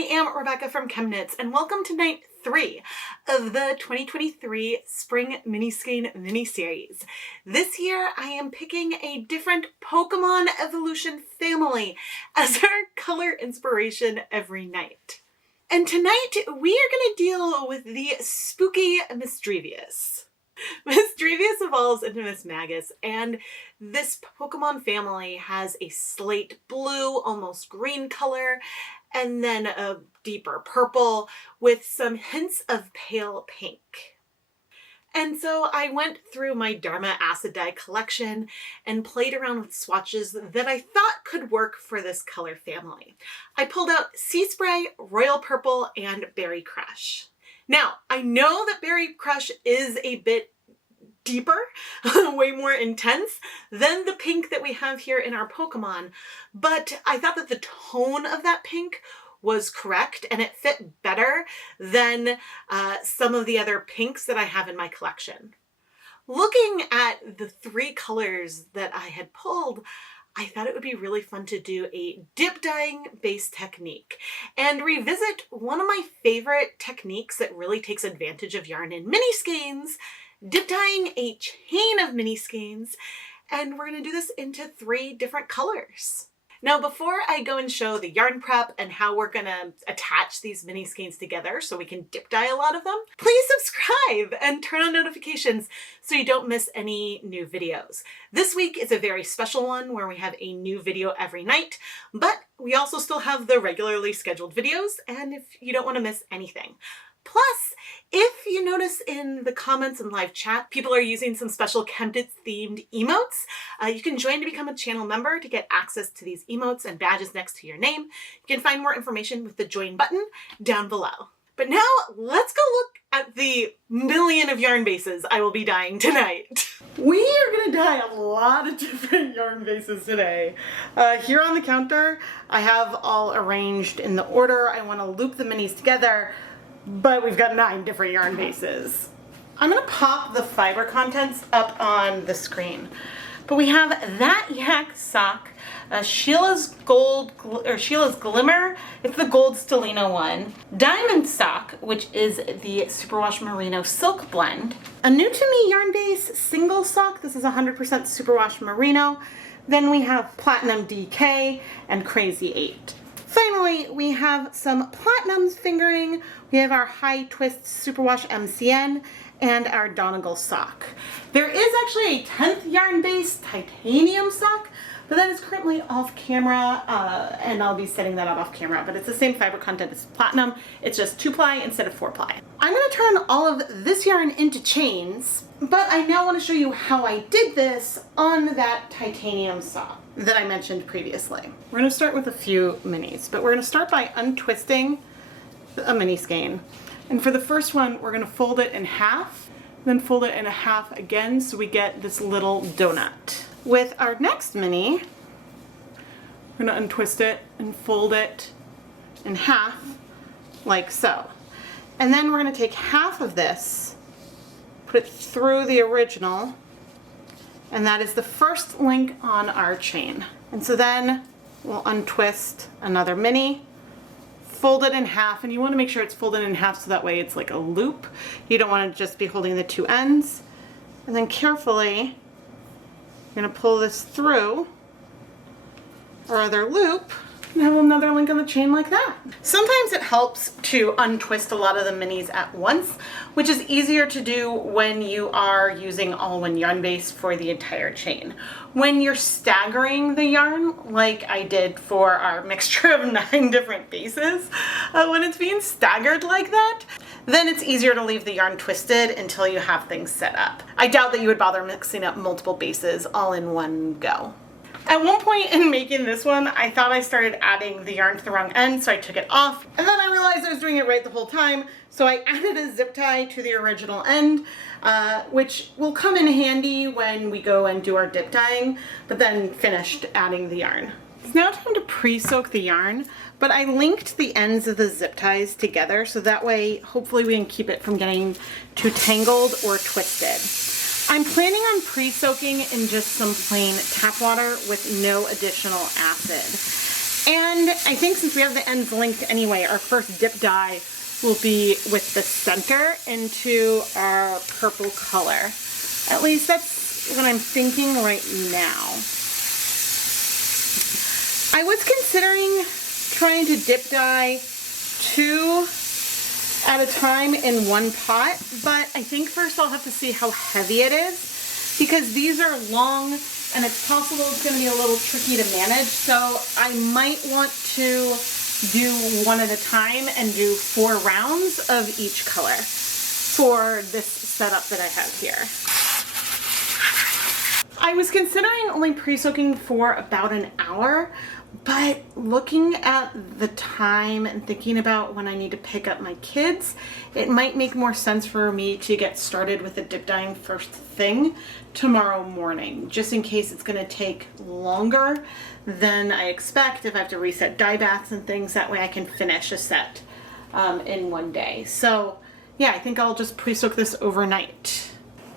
I am Rebecca from ChemKnits, and welcome to night 3 of the 2023 Spring Mini Skein mini-series. This year I am picking a different Pokemon evolution family as our color inspiration every night. And tonight we are going to deal with the spooky Misdrevius. Misdrevius evolves into Mismagus, and this Pokemon family has a slate blue, almost green color, and then a deeper purple with some hints of pale pink. And so I went through my Dharma acid dye collection and played around with swatches that I thought could work for this color family. I pulled out Sea Spray, Royal Purple, and Berry Crush. Now, I know that Berry Crush is a bit deeper, way more intense than the pink that we have here in our Pokemon, but I thought that the tone of that pink was correct and it fit better than some of the other pinks that I have in my collection. Looking at the 3 colors that I had pulled, I thought it would be really fun to do a dip dyeing based technique and revisit one of my favorite techniques that really takes advantage of yarn in mini skeins, dip dyeing a chain of mini skeins, and we're going to do this into 3 different colors. Now, before I go and show the yarn prep and how we're going to attach these mini skeins together so we can dip dye a lot of them, please subscribe and turn on notifications so you don't miss any new videos. This week is a very special one where we have a new video every night, but we also still have the regularly scheduled videos, and if you don't want to miss anything. Plus, if you notice in the comments and live chat, people are using some special ChemKnits themed emotes. You can join to become a channel member to get access to these emotes and badges next to your name. You can find more information with the join button down below. But now let's go look at the million of yarn bases I will be dyeing tonight. We are going to dye a lot of different yarn bases today. Here on the counter, I have all arranged in the order I want to loop the minis together. But we've got 9 different yarn bases. I'm gonna pop the fiber contents up on the screen. But we have That Yak sock, Sheila's Glimmer, it's the gold Stellina one. Diamond sock, which is the Superwash Merino silk blend. A new to me yarn base single sock, this is 100% Superwash Merino. Then we have Platinum DK and Crazy 8. Finally, we have some Platinums fingering. We have our High Twist Superwash MCN and our Donegal sock. There is actually a 10th yarn base titanium sock, but that is currently off camera, and I'll be setting that up off camera, but it's the same fiber content as Platinum. It's just 2-ply instead of 4-ply. I'm gonna turn all of this yarn into chains, but I now wanna show you how I did this on that titanium sock that I mentioned previously. We're gonna start with a few minis, but we're gonna start by untwisting a mini skein. And for the first one, we're gonna fold it in half, then fold it in a half again so we get this little donut. With our next mini, we're gonna untwist it and fold it in half, like so. And then we're gonna take half of this, put it through the original, and that is the first link on our chain. And so then we'll untwist another mini, fold it in half, and you want to make sure it's folded in half so that way it's like a loop. You don't want to just be holding the 2 ends. And then carefully, you're going to pull this through our other loop and have another link on the chain like that. Sometimes it helps to untwist a lot of the minis at once, which is easier to do when you are using all one yarn base for the entire chain. When you're staggering the yarn, like I did for our mixture of 9 different bases, when it's being staggered like that, then it's easier to leave the yarn twisted until you have things set up. I doubt that you would bother mixing up multiple bases all in one go. At one point in making this one, I thought I started adding the yarn to the wrong end, so I took it off, and then I realized I was doing it right the whole time, so I added a zip tie to the original end, which will come in handy when we go and do our dip dyeing, but then finished adding the yarn. It's now time to pre-soak the yarn, but I linked the ends of the zip ties together, so that way, hopefully we can keep it from getting too tangled or twisted. I'm planning on pre-soaking in just some plain tap water with no additional acid. And I think since we have the ends linked anyway, our first dip dye will be with the center into our purple color. At least that's what I'm thinking right now. I was considering trying to dip dye 2 at a time in one pot, but I think first I'll have to see how heavy it is, because these are long and it's possible it's going to be a little tricky to manage, so I might want to do 1 at a time and do 4 rounds of each color for this setup that I have here. I was considering only pre-soaking for about an hour, but looking at the time and thinking about when I need to pick up my kids, it might make more sense for me to get started with the dip dyeing first thing tomorrow morning, just in case it's going to take longer than I expect if I have to reset dye baths and things. That way I can finish a set in one day. So yeah, I think I'll just pre-soak this overnight.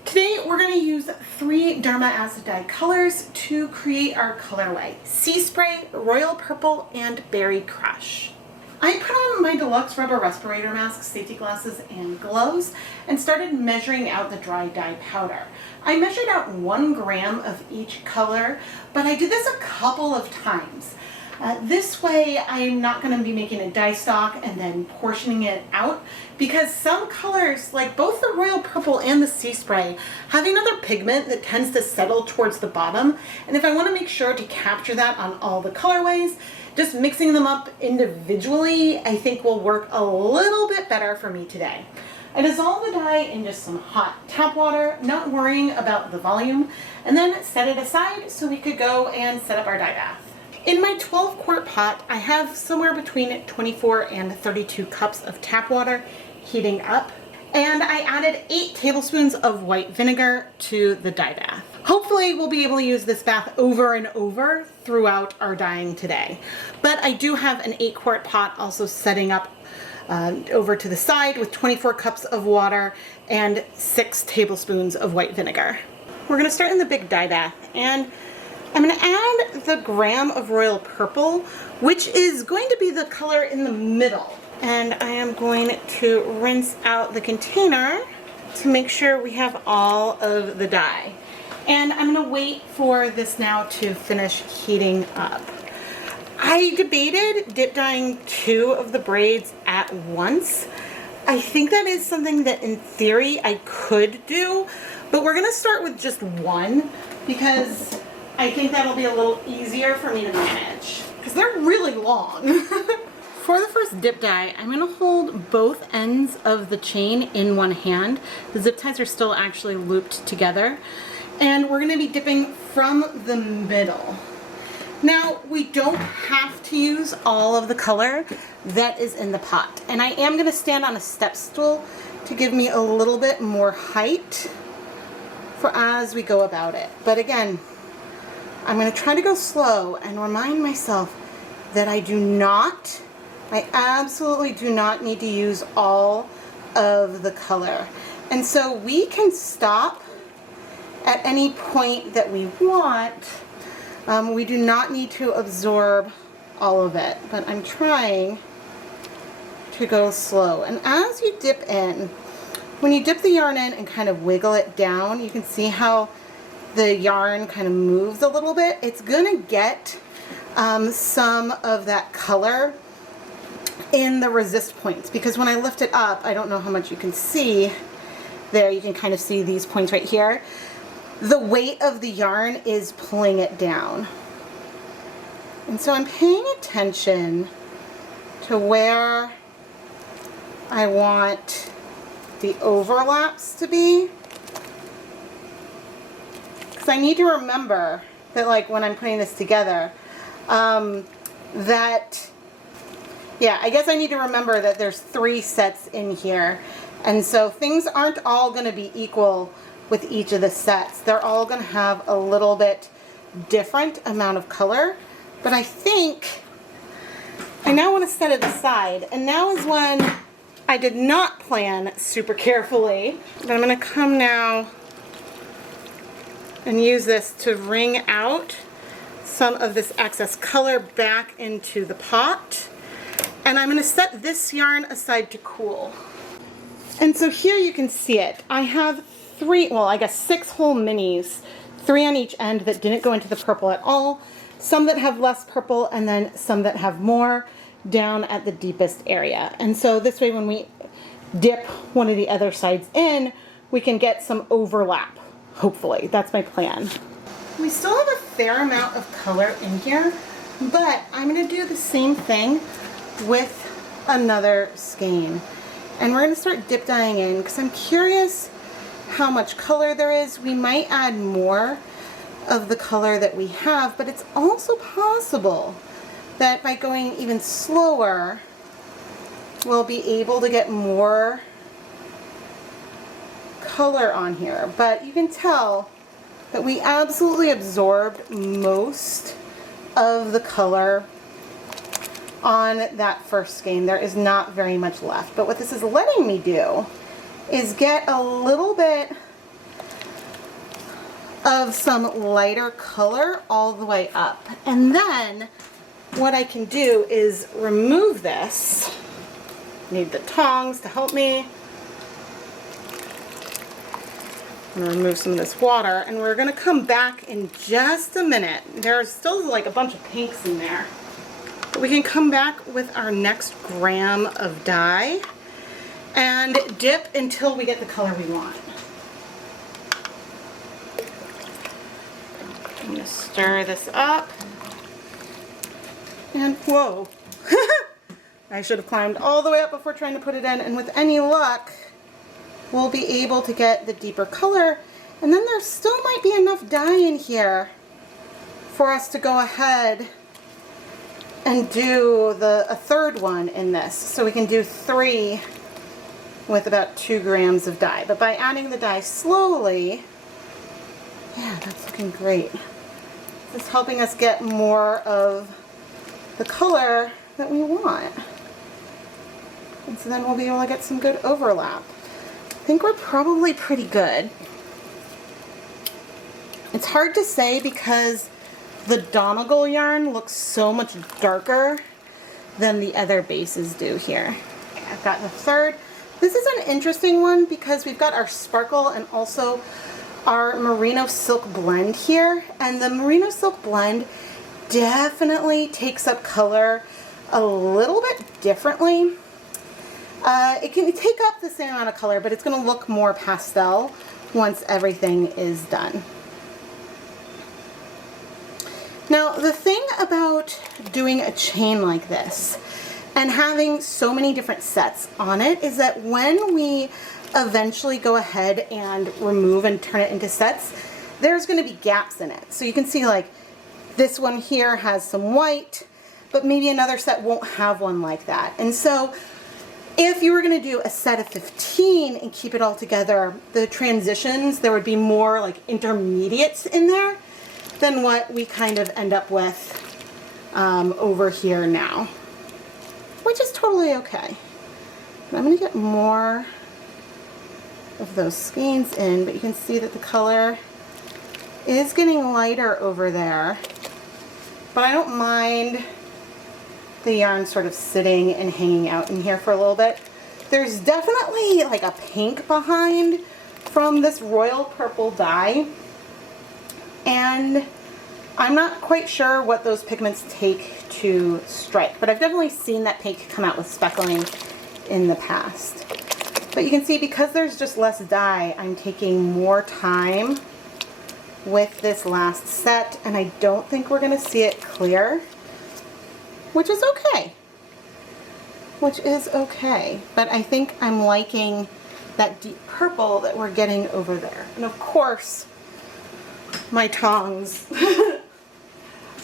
Today we're going to use 3 Derma Acid Dye colors to create our colorway: Sea Spray, Royal Purple, and Berry Crush. I put on my deluxe rubber respirator mask, safety glasses, and gloves and started measuring out the dry dye powder. I measured out 1 gram of each color, but I did this a couple of times. This way I'm not going to be making a dye stock and then portioning it out, because some colors, like both the Royal Purple and the Sea Spray, have another pigment that tends to settle towards the bottom, and if I want to make sure to capture that on all the colorways, just mixing them up individually I think will work a little bit better for me today. I dissolve the dye in just some hot tap water, not worrying about the volume, and then set it aside so we could go and set up our dye bath. In my 12-quart pot, I have somewhere between 24 and 32 cups of tap water heating up, and I added 8 tablespoons of white vinegar to the dye bath. Hopefully we'll be able to use this bath over and over throughout our dyeing today. But I do have an 8-quart pot also setting up over to the side with 24 cups of water and 6 tablespoons of white vinegar. We're going to start in the big dye bath, and I'm going to add the gram of Royal Purple, which is going to be the color in the middle. And I am going to rinse out the container to make sure we have all of the dye. And I'm going to wait for this now to finish heating up. I debated dip dyeing 2 of the braids at once. I think that is something that in theory I could do, but we're going to start with just 1 because I think that'll be a little easier for me to manage, because they're really long. For the first dip dye, I'm going to hold both ends of the chain in one hand. The zip ties are still actually looped together. And we're going to be dipping from the middle. Now, we don't have to use all of the color that is in the pot. And I am going to stand on a step stool to give me a little bit more height for as we go about it. But again, I'm going to try to go slow and remind myself that I absolutely do not need to use all of the color. And so we can stop at any point that we want. We do not need to absorb all of it, but I'm trying to go slow. And as you dip in, when you dip the yarn in and kind of wiggle it down, you can see how the yarn kind of moves a little bit. It's gonna get some of that color in the resist points, because when I lift it up, I don't know how much you can see there, you can kind of see these points right here. The weight of the yarn is pulling it down. And so I'm paying attention to where I want the overlaps to be. Because I need to remember that, like, when I'm putting this together, I guess I need to remember that there's 3 sets in here. And so things aren't all going to be equal with each of the sets. They're all going to have a little bit different amount of color. But I think I now want to set it aside. And now is when I did not plan super carefully. But I'm going to come now and use this to wring out some of this excess color back into the pot. And I'm going to set this yarn aside to cool. And so here you can see it. I have 6 whole minis, 3 on each end that didn't go into the purple at all, some that have less purple, and then some that have more down at the deepest area. And so this way when we dip one of the other sides in, we can get some overlap, hopefully. That's my plan. We still have a fair amount of color in here, but I'm going to do the same thing with another skein. And we're going to start dip dyeing in because I'm curious how much color there is. We might add more of the color that we have, but it's also possible that by going even slower, we'll be able to get more color on here. But you can tell that we absolutely absorbed most of the color on that first skein. There is not very much left. But what this is letting me do is get a little bit of some lighter color all the way up. And then what I can do is remove this. Need the tongs to help me. I'm going to remove some of this water, and we're going to come back in just a minute. There's still like a bunch of pinks in there. But we can come back with our next gram of dye and dip until we get the color we want. I'm going to stir this up. And whoa, I should have climbed all the way up before trying to put it in, and with any luck, we'll be able to get the deeper color. And then there still might be enough dye in here for us to go ahead and do a third one in this. So we can do 3 with about 2 grams of dye. But by adding the dye slowly, yeah, that's looking great. It's helping us get more of the color that we want. And so then we'll be able to get some good overlap. I think we're probably pretty good. It's hard to say because the Donegal yarn looks so much darker than the other bases do here. I've got the third. This is an interesting one because we've got our sparkle and also our merino silk blend here. And the merino silk blend definitely takes up color a little bit differently. It can take up the same amount of color, but it's going to look more pastel once everything is done. Now, the thing about doing a chain like this and having so many different sets on it is that when we eventually go ahead and remove and turn it into sets, there's going to be gaps in it. So you can see like this one here has some white, but maybe another set won't have one like that. And so if you were going to do a set of 15 and keep it all together, the transitions, there would be more like intermediates in there than what we kind of end up with over here now, which is totally okay. But I'm going to get more of those skeins in, but you can see that the color is getting lighter over there, but I don't mind the yarn sort of sitting and hanging out in here for a little bit. There's definitely like a pink behind from this royal purple dye, and I'm not quite sure what those pigments take to strike, but I've definitely seen that pink come out with speckling in the past. But you can see because there's just less dye, I'm taking more time with this last set, and I don't think we're going to see it clear, which is okay. Which is okay. But I think I'm liking that deep purple that we're getting over there. And of course, my tongs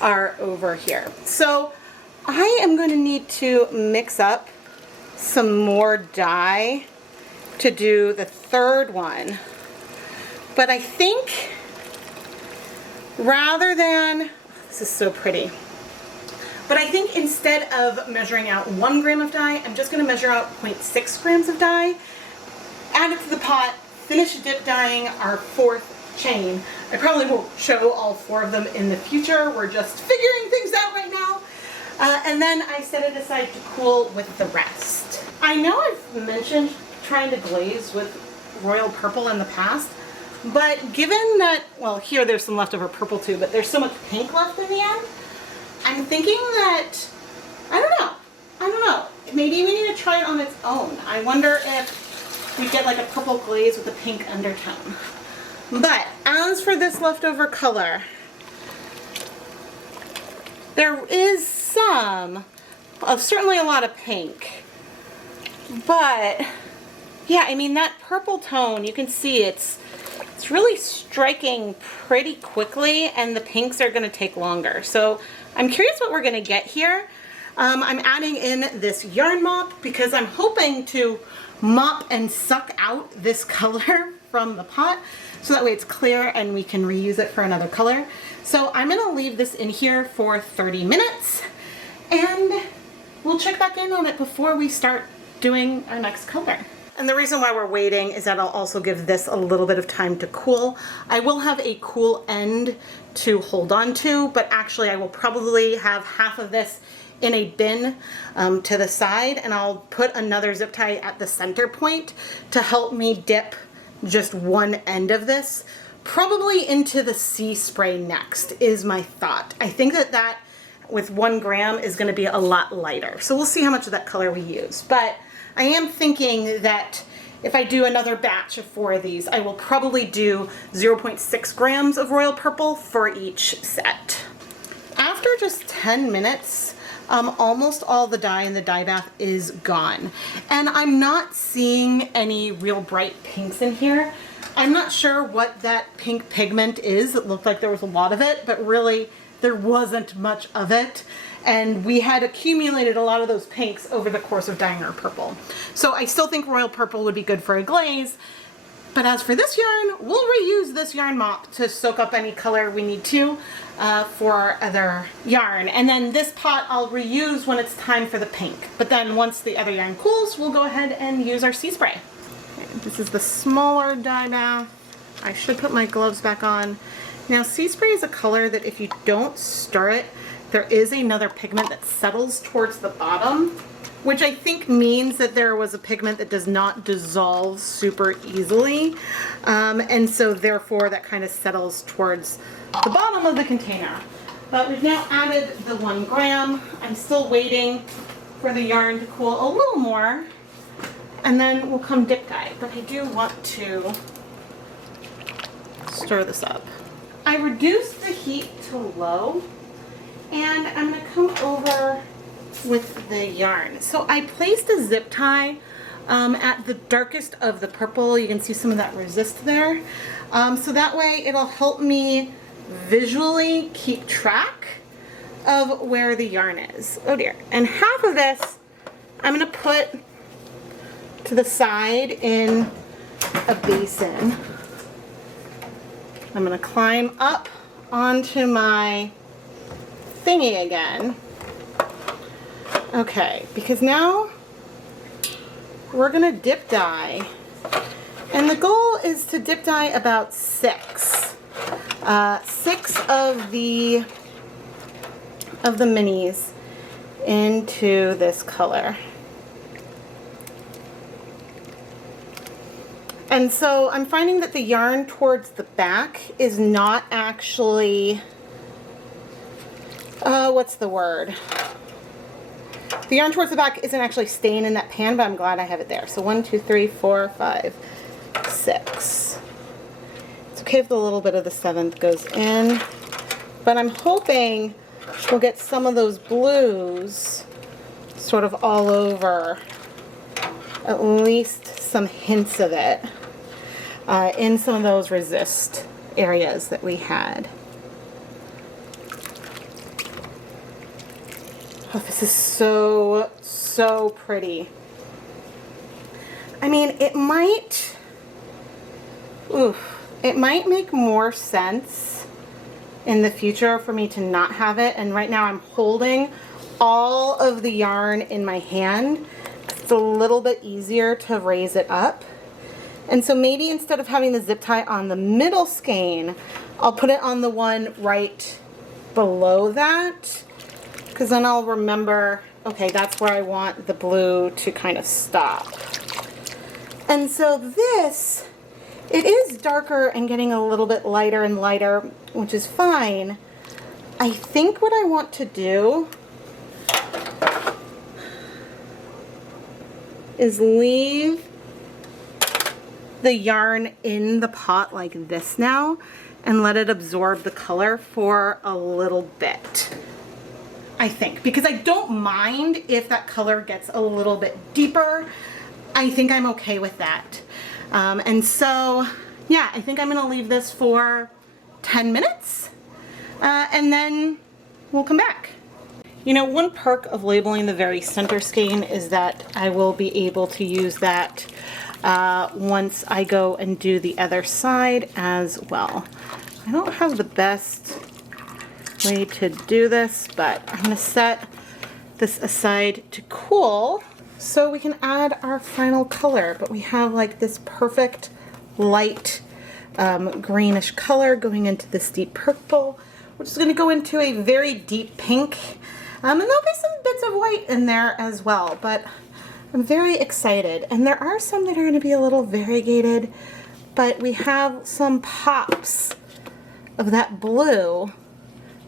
are over here. So I am going to need to mix up some more dye to do the third one. But I think rather than, this is so pretty, but I think instead of measuring out 1 gram of dye, I'm just going to measure out 0.6 grams of dye, add it to the pot, finish dip dyeing our 4th chain. I probably won't show all 4 of them in the future. We're just figuring things out right now. And then I set it aside to cool with the rest. I know I've mentioned trying to glaze with royal purple in the past, but given that, well, here there's some leftover purple too, but there's so much pink left in the end, I'm thinking that, I don't know, maybe we need to try it on its own. I wonder if we get like a purple glaze with a pink undertone. But as for this leftover color, there is some of certainly a lot of pink, but yeah, I mean that purple tone, you can see it's really striking pretty quickly, and the pinks are going to take longer. So I'm curious what we're going to get here. I'm adding in this yarn mop because I'm hoping to mop and suck out this color from the pot so that way it's clear and we can reuse it for another color. So I'm going to leave this in here for 30 minutes and we'll check back in on it before we start doing our next color. And the reason why we're waiting is that I'll also give this a little bit of time to cool. I will have a cool end to hold on to, but actually I will probably have half of this in a bin to the side, and I'll put another zip tie at the center point to help me dip just one end of this, probably into the sea spray next, is my thought. I think that with 1 gram is going to be a lot lighter. So we'll see how much of that color we use. But I am thinking that if I do another batch of 4 of these, I will probably do 0.6 grams of royal purple for each set. After just 10 minutes, almost all the dye in the dye bath is gone. And I'm not seeing any real bright pinks in here. I'm not sure what that pink pigment is. It looked like there was a lot of it, but really there wasn't much of it. And we had accumulated a lot of those pinks over the course of dyeing our purple. So I still think royal purple would be good for a glaze. But as for this yarn, we'll reuse this yarn mop to soak up any color we need to for other yarn. And then this pot I'll reuse when it's time for the pink. But then once the other yarn cools, we'll go ahead and use our sea spray. Okay, this is the smaller dye bath. I should put my gloves back on. Now sea spray is a color that if you don't stir it, there is another pigment that settles towards the bottom, which I think means that there was a pigment that does not dissolve super easily. And so therefore that kind of settles towards the bottom of the container. But we've now added the 1 gram. I'm still waiting for the yarn to cool a little more, and then we'll come dip dye. But I do want to stir this up. I reduced the heat to low, and I'm going to come over with the yarn. So I placed a zip tie at the darkest of the purple. You can see some of that resist there. So that way it'll help me visually keep track of where the yarn is. Oh dear. And half of this I'm going to put to the side in a basin. I'm going to climb up onto my thingy again. Okay, because now we're going to dip dye, and the goal is to dip dye about 6 of the minis into this color. And so I'm finding that the yarn towards the back is not actually, what's the word? The yarn towards the back isn't actually staying in that pan, but I'm glad I have it there. So 1, 2, 3, 4, 5, 6. It's okay if a little bit of the 7th goes in, but I'm hoping we'll get some of those blues sort of all over, at least some hints of it, in some of those resist areas that we had. Oh, this is so pretty. I mean, it might make more sense in the future for me to not have it, and right now I'm holding all of the yarn in my hand. It's a little bit easier to raise it up, And so maybe instead of having the zip tie on the middle skein, I'll put it on the one right below that, because then I'll remember, okay, that's where I want the blue to kind of stop. And so this, it is darker and getting a little bit lighter and lighter, which is fine. I think what I want to do is leave the yarn in the pot like this now and let it absorb the color for a little bit, I think, because I don't mind if that color gets a little bit deeper. I think I'm okay with that. And so, yeah, I think I'm gonna leave this for 10 minutes and then we'll come back. You know, one perk of labeling the very center skein is that I will be able to use that once I go and do the other side as well. I don't have the best way to do this, but I'm going to set this aside to cool so we can add our final color. But we have like this perfect light greenish color going into this deep purple, which is going to go into a very deep pink. And there'll be some bits of white in there as well, but I'm very excited. And there are some that are going to be a little variegated, but we have some pops of that blue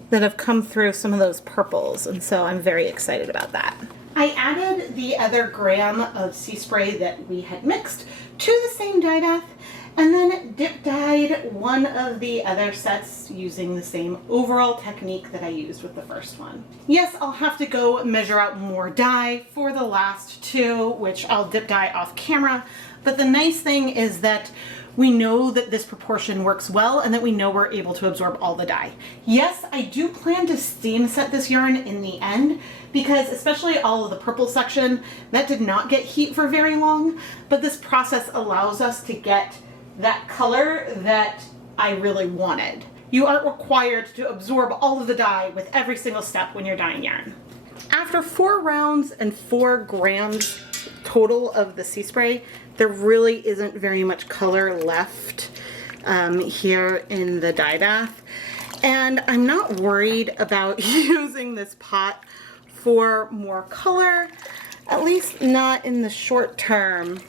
that have come through some of those purples, and so I'm very excited about that. I added the other gram of sea spray that we had mixed to the same dye bath, and then dip dyed one of the other sets using the same overall technique that I used with the first one. Yes, I'll have to go measure out more dye for the last two, which I'll dip dye off camera, but the nice thing is that we know that this proportion works well and that we know we're able to absorb all the dye. Yes, I do plan to steam set this yarn in the end because especially all of the purple section, that did not get heat for very long, but this process allows us to get that color that I really wanted. You aren't required to absorb all of the dye with every single step when you're dyeing yarn. After 4 rounds and 4 grams total of the sea spray, there really isn't very much color left here in the dye bath. And I'm not worried about using this pot for more color, at least not in the short term.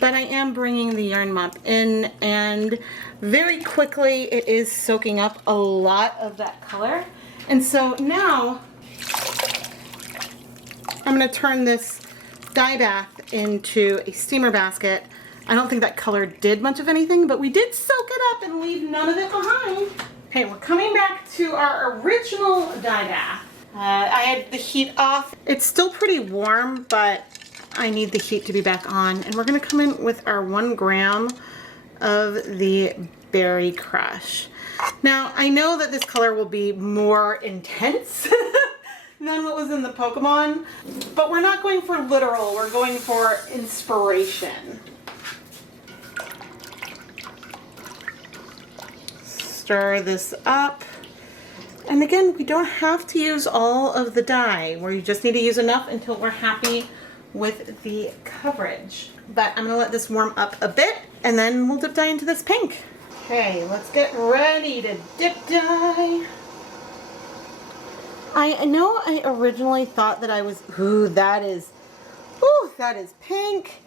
But I am bringing the yarn mop in, and very quickly it is soaking up a lot of that color. And so now I'm going to turn this dye bath into a steamer basket. I don't think that color did much of anything, but we did soak it up and leave none of it behind. Okay, we're coming back to our original dye bath. I had the heat off. It's still pretty warm, but I need the heat to be back on. And we're gonna come in with our 1 gram of the Berry Crush. Now, I know that this color will be more intense than what was in the Pokemon, but we're not going for literal, we're going for inspiration. Stir this up. And again, we don't have to use all of the dye. We just need to use enough until we're happy with the coverage. But I'm gonna let this warm up a bit and then we'll dip dye into this pink. Okay, let's get ready to dip dye. I know I originally thought that I was, that is pink.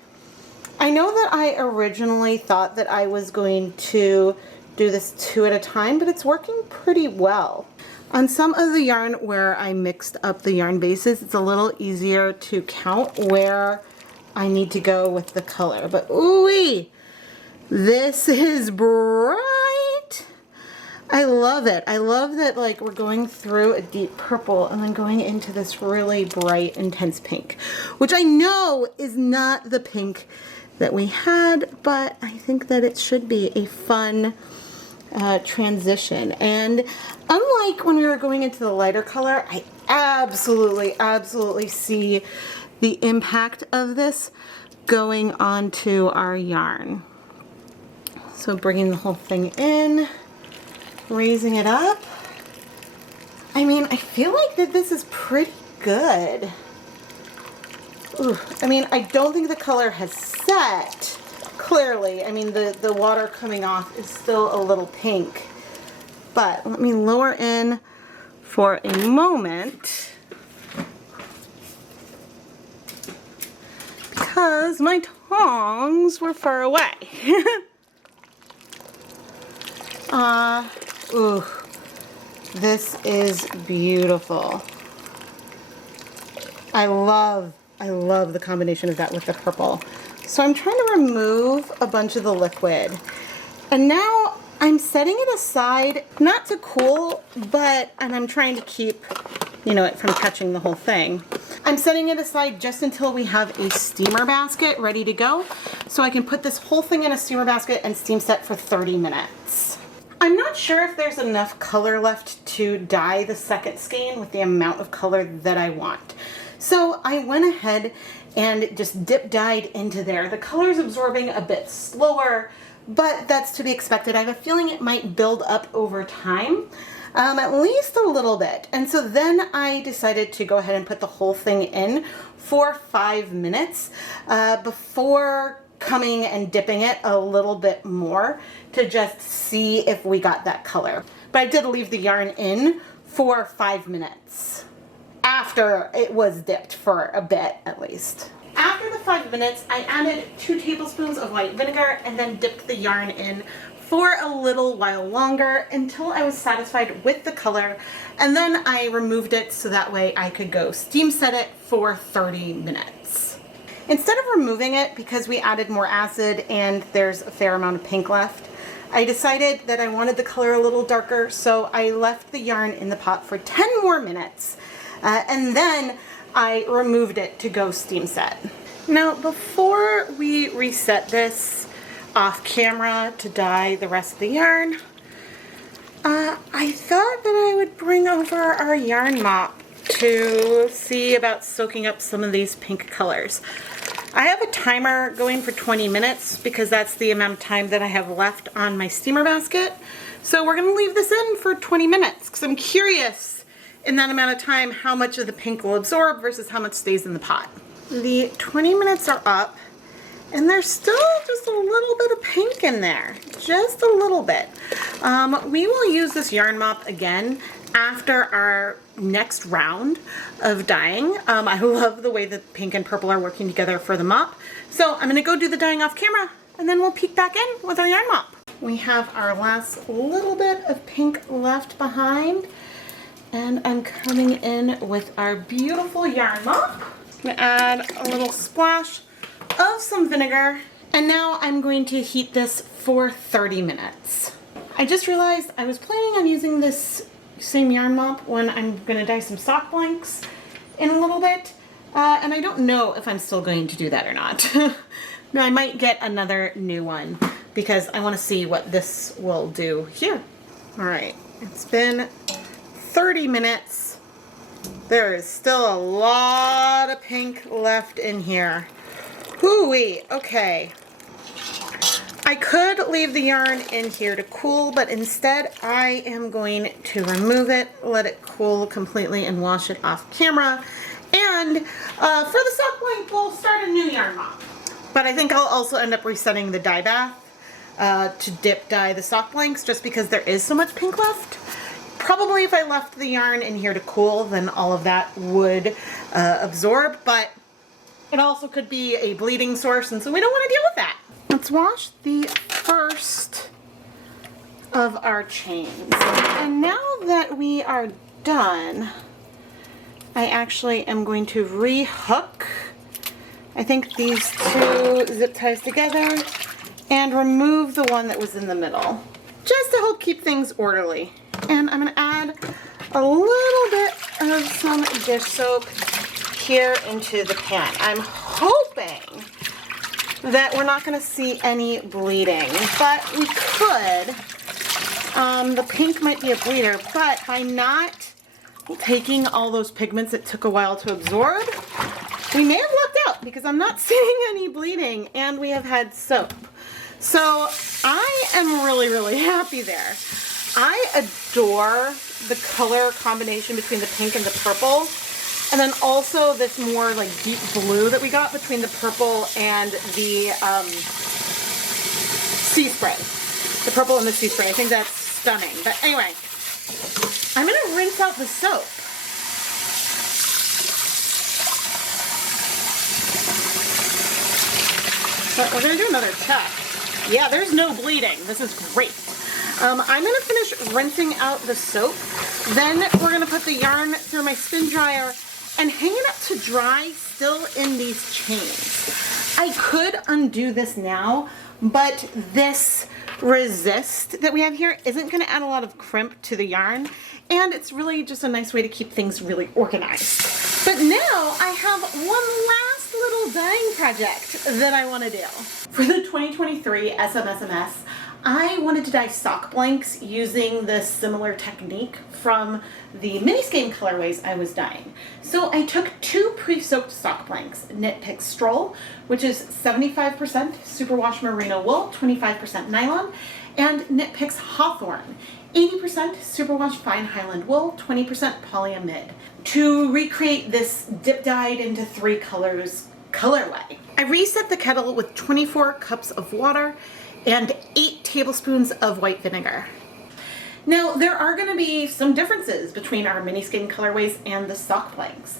I know that I originally thought that I was going to do this 2 at a time, but it's working pretty well. On some of the yarn where I mixed up the yarn bases, it's a little easier to count where I need to go with the color. But ooh-wee, this is bright. I love it. I love that like we're going through a deep purple and then going into this really bright, intense pink, which I know is not the pink that we had, but I think that it should be a fun transition. And unlike when we were going into the lighter color, I absolutely see the impact of this going onto our yarn. So bringing the whole thing in, raising it up. I mean, I feel like that this is pretty good. Ooh, I mean, I don't think the color has set clearly, I mean, the water coming off is still a little pink. But let me lower in for a moment because my tongs were far away. Ooh, this is beautiful. I love the combination of that with the purple. So I'm trying to remove a bunch of the liquid. And now I'm setting it aside, not to cool, and I'm trying to keep, you know, it from touching the whole thing. I'm setting it aside just until we have a steamer basket ready to go, so I can put this whole thing in a steamer basket and steam set for 30 minutes. I'm not sure if there's enough color left to dye the second skein with the amount of color that I want. So I went ahead and just dip dyed into there. The color's absorbing a bit slower, but that's to be expected. I have a feeling it might build up over time, at least a little bit. And so then I decided to go ahead and put the whole thing in for 5 minutes before coming and dipping it a little bit more to just see if we got that color. But I did leave the yarn in for 5 minutes after it was dipped for a bit at least. After the 5 minutes, I added 2 tablespoons of white vinegar and then dipped the yarn in for a little while longer until I was satisfied with the color, and then I removed it so that way I could go steam set it for 30 minutes. Instead of removing it, because we added more acid and there's a fair amount of pink left, I decided that I wanted the color a little darker, so I left the yarn in the pot for 10 more minutes, and then I removed it to go steam set. Now, before we reset this off camera to dye the rest of the yarn, I thought that I would bring over our yarn mop to see about soaking up some of these pink colors. I have a timer going for 20 minutes because that's the amount of time that I have left on my steamer basket. So we're gonna leave this in for 20 minutes because I'm curious in that amount of time how much of the pink will absorb versus how much stays in the pot. The 20 minutes are up and there's still just a little bit of pink in there, just a little bit. We will use this yarn mop again after our next round of dyeing. I love the way that pink and purple are working together for the mop. So I'm gonna go do the dyeing off camera and then we'll peek back in with our yarn mop. We have our last little bit of pink left behind and I'm coming in with our beautiful yarn mop. I'm gonna add a little splash of some vinegar and now I'm going to heat this for 30 minutes. I just realized I was planning on using this same yarn mop when I'm going to dye some sock blanks in a little bit, and I don't know if I'm still going to do that or not. No, I might get another new one because I want to see what this will do here. Alright, it's been 30 minutes. There is still a lot of pink left in here. Hoo-wee, okay. I could leave the yarn in here to cool, but instead I am going to remove it, let it cool completely and wash it off camera. And for the sock blank, we'll start a new yarn mop. But I think I'll also end up resetting the dye bath to dip dye the sock blanks just because there is so much pink left. Probably if I left the yarn in here to cool, then all of that would absorb, but it also could be a bleeding source, and so we don't want to deal with that. Let's wash the first of our chains. And now that we are done, I actually am going to re-hook, I think these two zip ties together, and remove the one that was in the middle, just to help keep things orderly. And I'm going to add a little bit of some dish soap here into the pan. I'm hoping that we're not going to see any bleeding, but we could. The pink might be a bleeder, but by not taking all those pigments it took a while to absorb, we may have lucked out because I'm not seeing any bleeding and we have had soap. So I am really, really happy there. I adore the color combination between the pink and the purple. And then also this more like deep blue that we got between the purple and the sea spray. The purple and the sea spray. I think that's stunning. But anyway, I'm gonna rinse out the soap. But we're gonna do another check. Yeah, there's no bleeding. This is great. I'm gonna finish rinsing out the soap. Then we're gonna put the yarn through my spin dryer and hang it up to dry still in these chains. I could undo this now, but this resist that we have here isn't gonna add a lot of crimp to the yarn, and it's really just a nice way to keep things really organized. But now I have one last little dyeing project that I wanna do. For the 2023 SMSMS, I wanted to dye sock blanks using the similar technique from the mini skein colorways I was dyeing. So I took 2 pre-soaked sock blanks, Knit Picks Stroll, which is 75% superwash merino wool, 25% nylon, and Knit Picks Hawthorn, 80% superwash fine Highland wool, 20% polyamide, to recreate this dip dyed into 3 colors colorway. I reset the kettle with 24 cups of water and 8 tablespoons of white vinegar. Now, there are going to be some differences between our mini skein colorways and the sock blanks.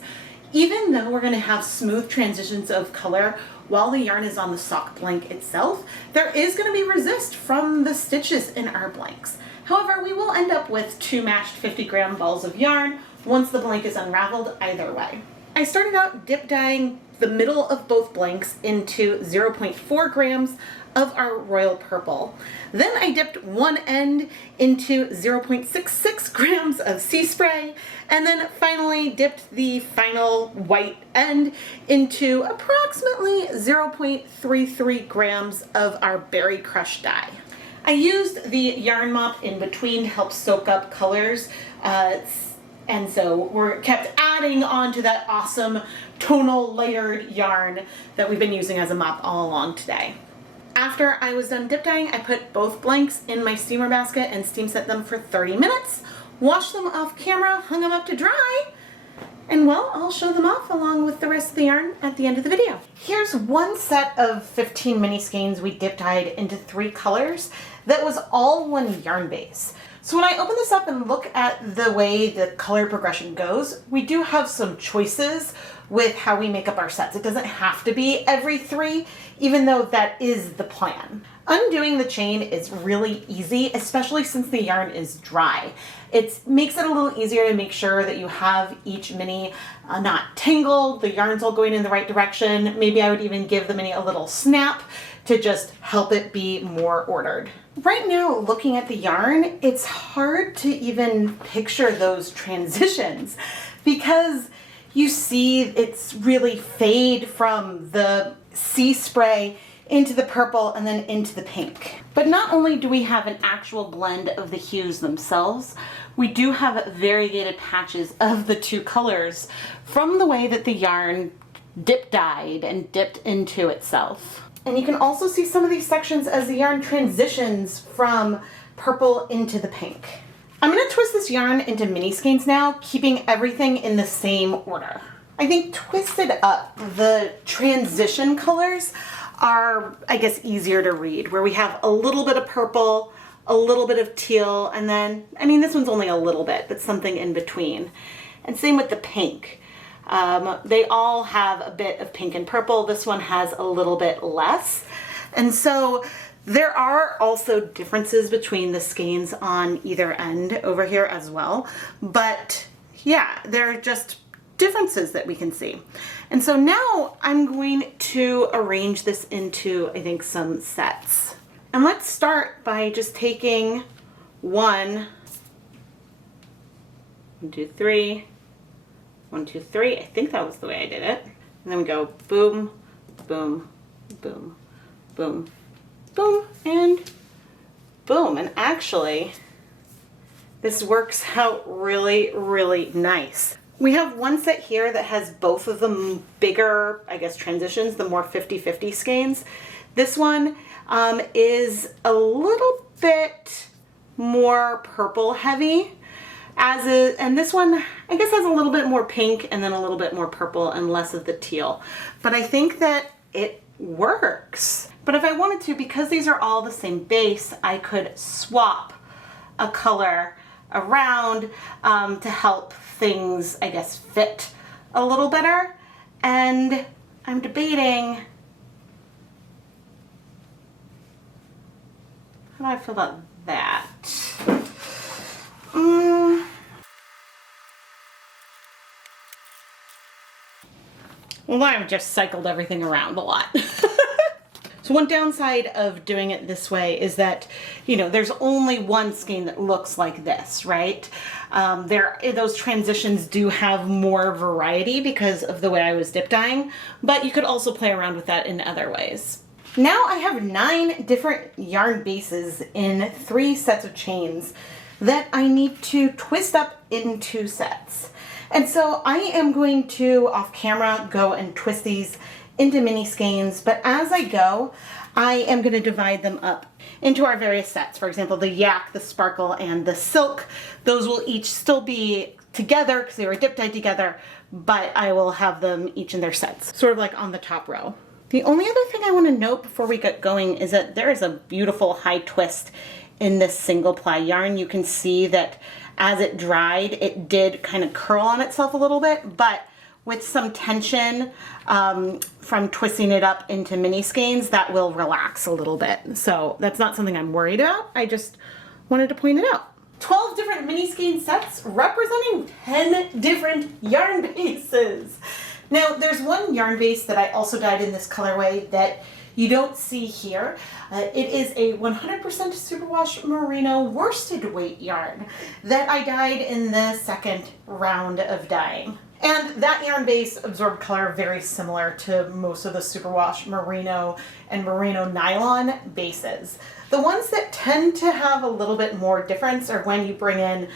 Even though we're going to have smooth transitions of color while the yarn is on the sock blank itself, there is going to be resist from the stitches in our blanks. However, we will end up with 2 matched 50-gram balls of yarn once the blank is unraveled either way. I started out dip dyeing the middle of both blanks into 0.4 grams of our royal purple. Then I dipped one end into 0.66 grams of sea spray, and then finally dipped the final white end into approximately 0.33 grams of our berry crush dye. I used the yarn mop in between to help soak up colors, and so we're kept adding on to that awesome tonal layered yarn that we've been using as a mop all along today. After I was done dip dyeing, I put both blanks in my steamer basket and steam set them for 30 minutes, washed them off camera, hung them up to dry, and well, I'll show them off along with the rest of the yarn at the end of the video. Here's one set of 15 mini skeins we dip dyed into 3 colors that was all one yarn base. So when I open this up and look at the way the color progression goes, we do have some choices with how we make up our sets. It doesn't have to be every 3, even though that is the plan. Undoing the chain is really easy, especially since the yarn is dry. It makes it a little easier to make sure that you have each mini not tangled, the yarn's all going in the right direction. Maybe I would even give the mini a little snap to just help it be more ordered. Right now, looking at the yarn, it's hard to even picture those transitions because you see it's really fade from the sea spray into the purple and then into the pink. But not only do we have an actual blend of the hues themselves, we do have variegated patches of the 2 colors from the way that the yarn dip dyed and dipped into itself. And you can also see some of these sections as the yarn transitions from purple into the pink. I'm going to twist this yarn into mini skeins now, keeping everything in the same order. I think twisted up, the transition colors are, I guess, easier to read, where we have a little bit of purple, a little bit of teal, and then, I mean, this one's only a little bit, but something in between. And same with the pink. They all have a bit of pink and purple. This one has a little bit less. And so there are also differences between the skeins on either end over here as well. But yeah, they're just differences that we can see. And so now I'm going to arrange this into, I think, some sets. And let's start by just taking 1, 2, 3, 1, 2, 3. I think that was the way I did it. And then we go boom, boom, boom, boom, boom, and boom. And actually, this works out really, really nice. We have one set here that has both of the bigger, I guess, transitions, the more 50-50 skeins. This one is a little bit more purple heavy, and this one, I guess, has a little bit more pink and then a little bit more purple and less of the teal. But I think that it works. But if I wanted to, because these are all the same base, I could swap a color around to help things, I guess, fit a little better. And I'm debating, how do I feel about that? Well, I've just cycled everything around a lot. So one downside of doing it this way is that, you know, there's only one skein that looks like this, right? Those transitions do have more variety because of the way I was dip dyeing, but you could also play around with that in other ways. Now I have 9 different yarn bases in 3 sets of chains that I need to twist up in 2 sets. And so I am going to, off camera, go and twist these into mini skeins, but as I go, I am going to divide them up into our various sets. For example, the yak, the sparkle, and the silk. Those will each still be together because they were dip dyed together, but I will have them each in their sets, sort of like on the top row. The only other thing I want to note before we get going is that there is a beautiful high twist in this single ply yarn. You can see that as it dried, it did kind of curl on itself a little bit, but with some tension from twisting it up into mini skeins, that will relax a little bit. So that's not something I'm worried about. I just wanted to point it out. 12 different mini skein sets representing 10 different yarn bases. Now there's one yarn base that I also dyed in this colorway that you don't see here. It is a 100% superwash merino worsted weight yarn that I dyed in the second round of dyeing. And that yarn base absorbed color very similar to most of the superwash merino and merino nylon bases. The ones that tend to have a little bit more difference are when you bring in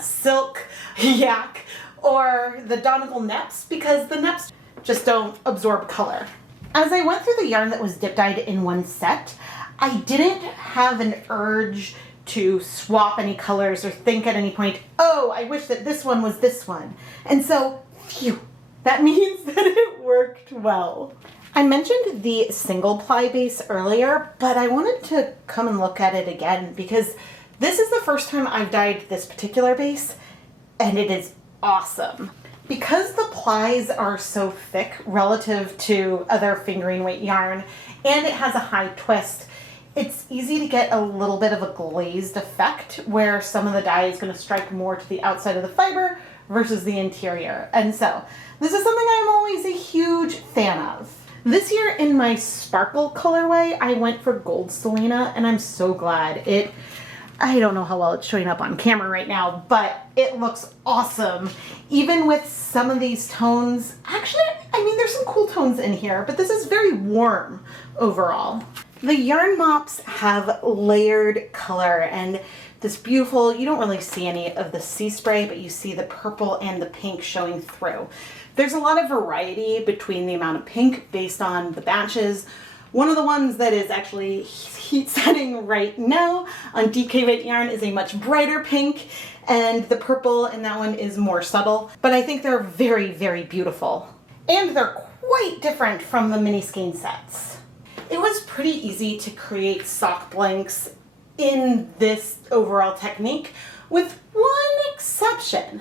silk, yak, or the Donegal neps, because the neps just don't absorb color. As I went through the yarn that was dip dyed in one set, I didn't have an urge to swap any colors or think at any point, oh, I wish that this one was this one. And so, phew, that means that it worked well. I mentioned the single ply base earlier, but I wanted to come and look at it again because this is the first time I've dyed this particular base, and it is awesome. Because the plies are so thick relative to other fingering weight yarn, and it has a high twist, it's easy to get a little bit of a glazed effect where some of the dye is going to strike more to the outside of the fiber versus the interior. And so this is something I'm always a huge fan of. This year in my sparkle colorway, I went for gold Selena, and I'm so glad. I don't know how well it's showing up on camera right now, but it looks awesome. Even with some of these tones, actually, I mean, there's some cool tones in here, but this is very warm overall. The yarn mops have layered color and this beautiful, you don't really see any of the sea spray, but you see the purple and the pink showing through. There's a lot of variety between the amount of pink based on the batches. One of the ones that is actually heat setting right now on DK weight yarn is a much brighter pink, and the purple in that one is more subtle, but I think they're very, very beautiful. And they're quite different from the mini skein sets. It was pretty easy to create sock blanks in this overall technique with one exception.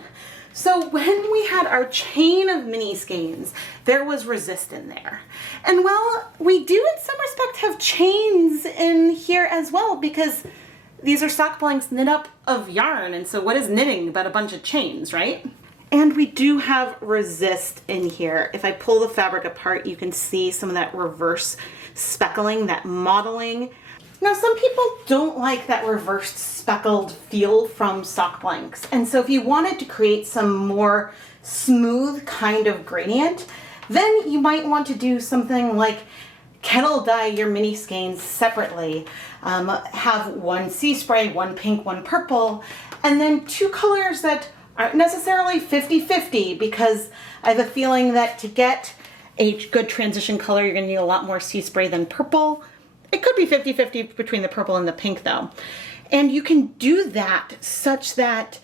So when we had our chain of mini skeins, there was resist in there. And well, we do in some respect have chains in here as well, because these are sock blanks knit up of yarn. And so what is knitting but a bunch of chains, right? And we do have resist in here. If I pull the fabric apart, you can see some of that reverse speckling, that modeling. Now, some people don't like that reversed speckled feel from sock blanks. And so if you wanted to create some more smooth kind of gradient, then you might want to do something like kettle dye your mini skeins separately. Have one sea spray, one pink, one purple, and then 2 colors that aren't necessarily 50-50, because I have a feeling that to get a good transition color, you're gonna need a lot more sea spray than purple. It could be 50-50 between the purple and the pink though. And you can do that such that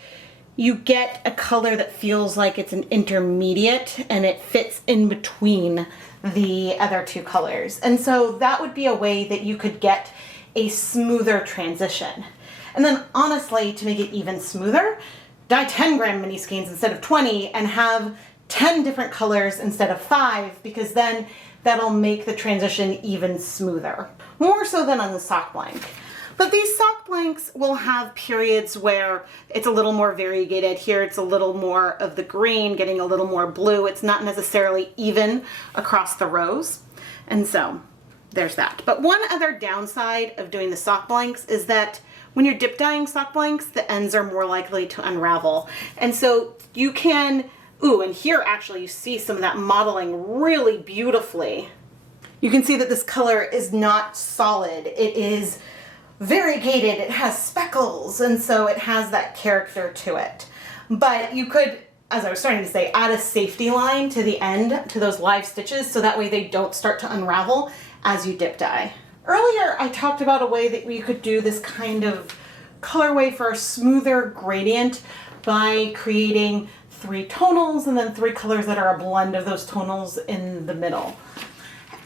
you get a color that feels like it's an intermediate and it fits in between the other two colors. And so that would be a way that you could get a smoother transition. And then honestly, to make it even smoother, dye 10-gram mini skeins instead of 20 and have 10 different colors instead of 5, because then that'll make the transition even smoother. More so than on the sock blank. But these sock blanks will have periods where it's a little more variegated. Here it's a little more of the green, getting a little more blue. It's not necessarily even across the rows. And so there's that. But one other downside of doing the sock blanks is that when you're dip dyeing sock blanks, the ends are more likely to unravel. And so you can, ooh, and here actually you see some of that modeling really beautifully. You can see that this color is not solid. It is variegated, it has speckles, and so it has that character to it. But you could, as I was starting to say, add a safety line to the end, to those live stitches, so that way they don't start to unravel as you dip dye. Earlier, I talked about a way that we could do this kind of colorway for a smoother gradient by creating 3 tonals and then 3 colors that are a blend of those tonals in the middle.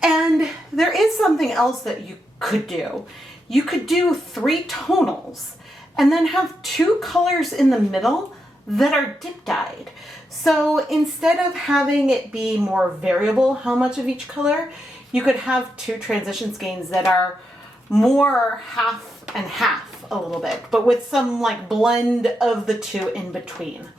And there is something else that you could do. You could do 3 tonals and then have 2 colors in the middle that are dip dyed. So instead of having it be more variable how much of each color, you could have 2 transition skeins that are more half and half a little bit, but with some like blend of the 2 in between.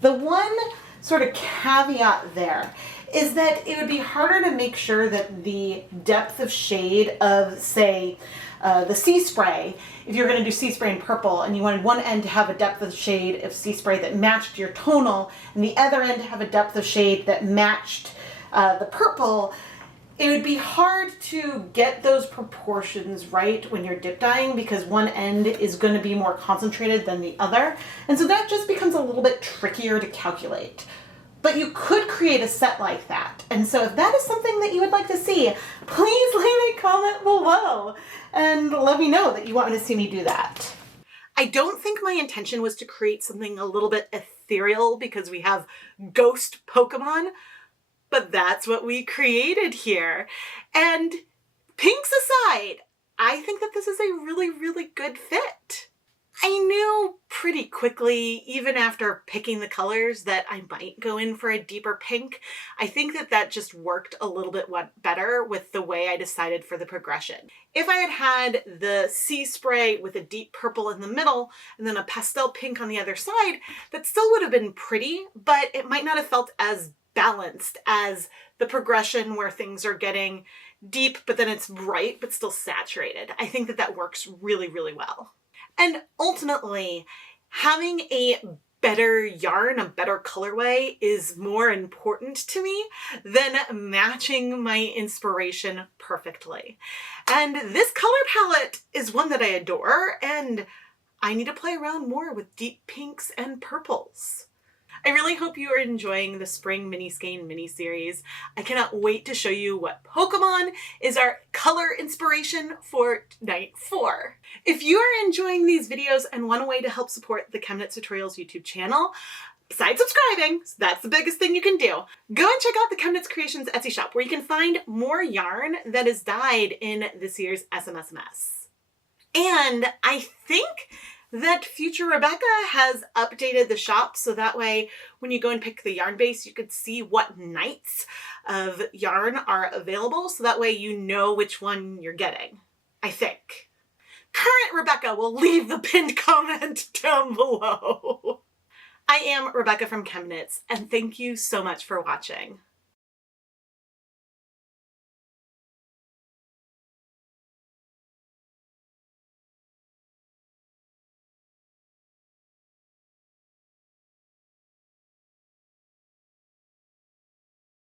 The one sort of caveat there is that it would be harder to make sure that the depth of shade of, say, the sea spray, if you're going to do sea spray in purple and you wanted one end to have a depth of shade of sea spray that matched your tonal and the other end to have a depth of shade that matched the purple, it would be hard to get those proportions right when you're dip dyeing because one end is going to be more concentrated than the other. And so that just becomes a little bit trickier to calculate. But you could create a set like that. And so if that is something that you would like to see, please leave a comment below and let me know that you want me to see me do that. I don't think my intention was to create something a little bit ethereal because we have ghost Pokemon, but that's what we created here. And pinks aside, I think that this is a really, really good fit. I knew pretty quickly, even after picking the colors, that I might go in for a deeper pink. I think that that just worked a little bit better with the way I decided for the progression. If I had had the sea spray with a deep purple in the middle and then a pastel pink on the other side, that still would have been pretty, but it might not have felt as balanced as the progression where things are getting deep, but then it's bright, but still saturated. I think that that works really, really well. And ultimately, having a better yarn, a better colorway is more important to me than matching my inspiration perfectly. And this color palette is one that I adore, and I need to play around more with deep pinks and purples. I really hope you are enjoying the Spring Mini Skein mini-series. I cannot wait to show you what Pokemon is our color inspiration for night 4. If you are enjoying these videos and want a way to help support the ChemKnits Tutorials YouTube channel, besides subscribing, so that's the biggest thing you can do, go and check out the ChemKnits Creations Etsy shop where you can find more yarn that is dyed in this year's SMSMS. And I think that future Rebecca has updated the shop so that way when you go and pick the yarn base, you could see what nights of yarn are available. So that way you know which one you're getting, I think. Current Rebecca will leave the pinned comment down below. I am Rebecca from ChemKnits, and thank you so much for watching.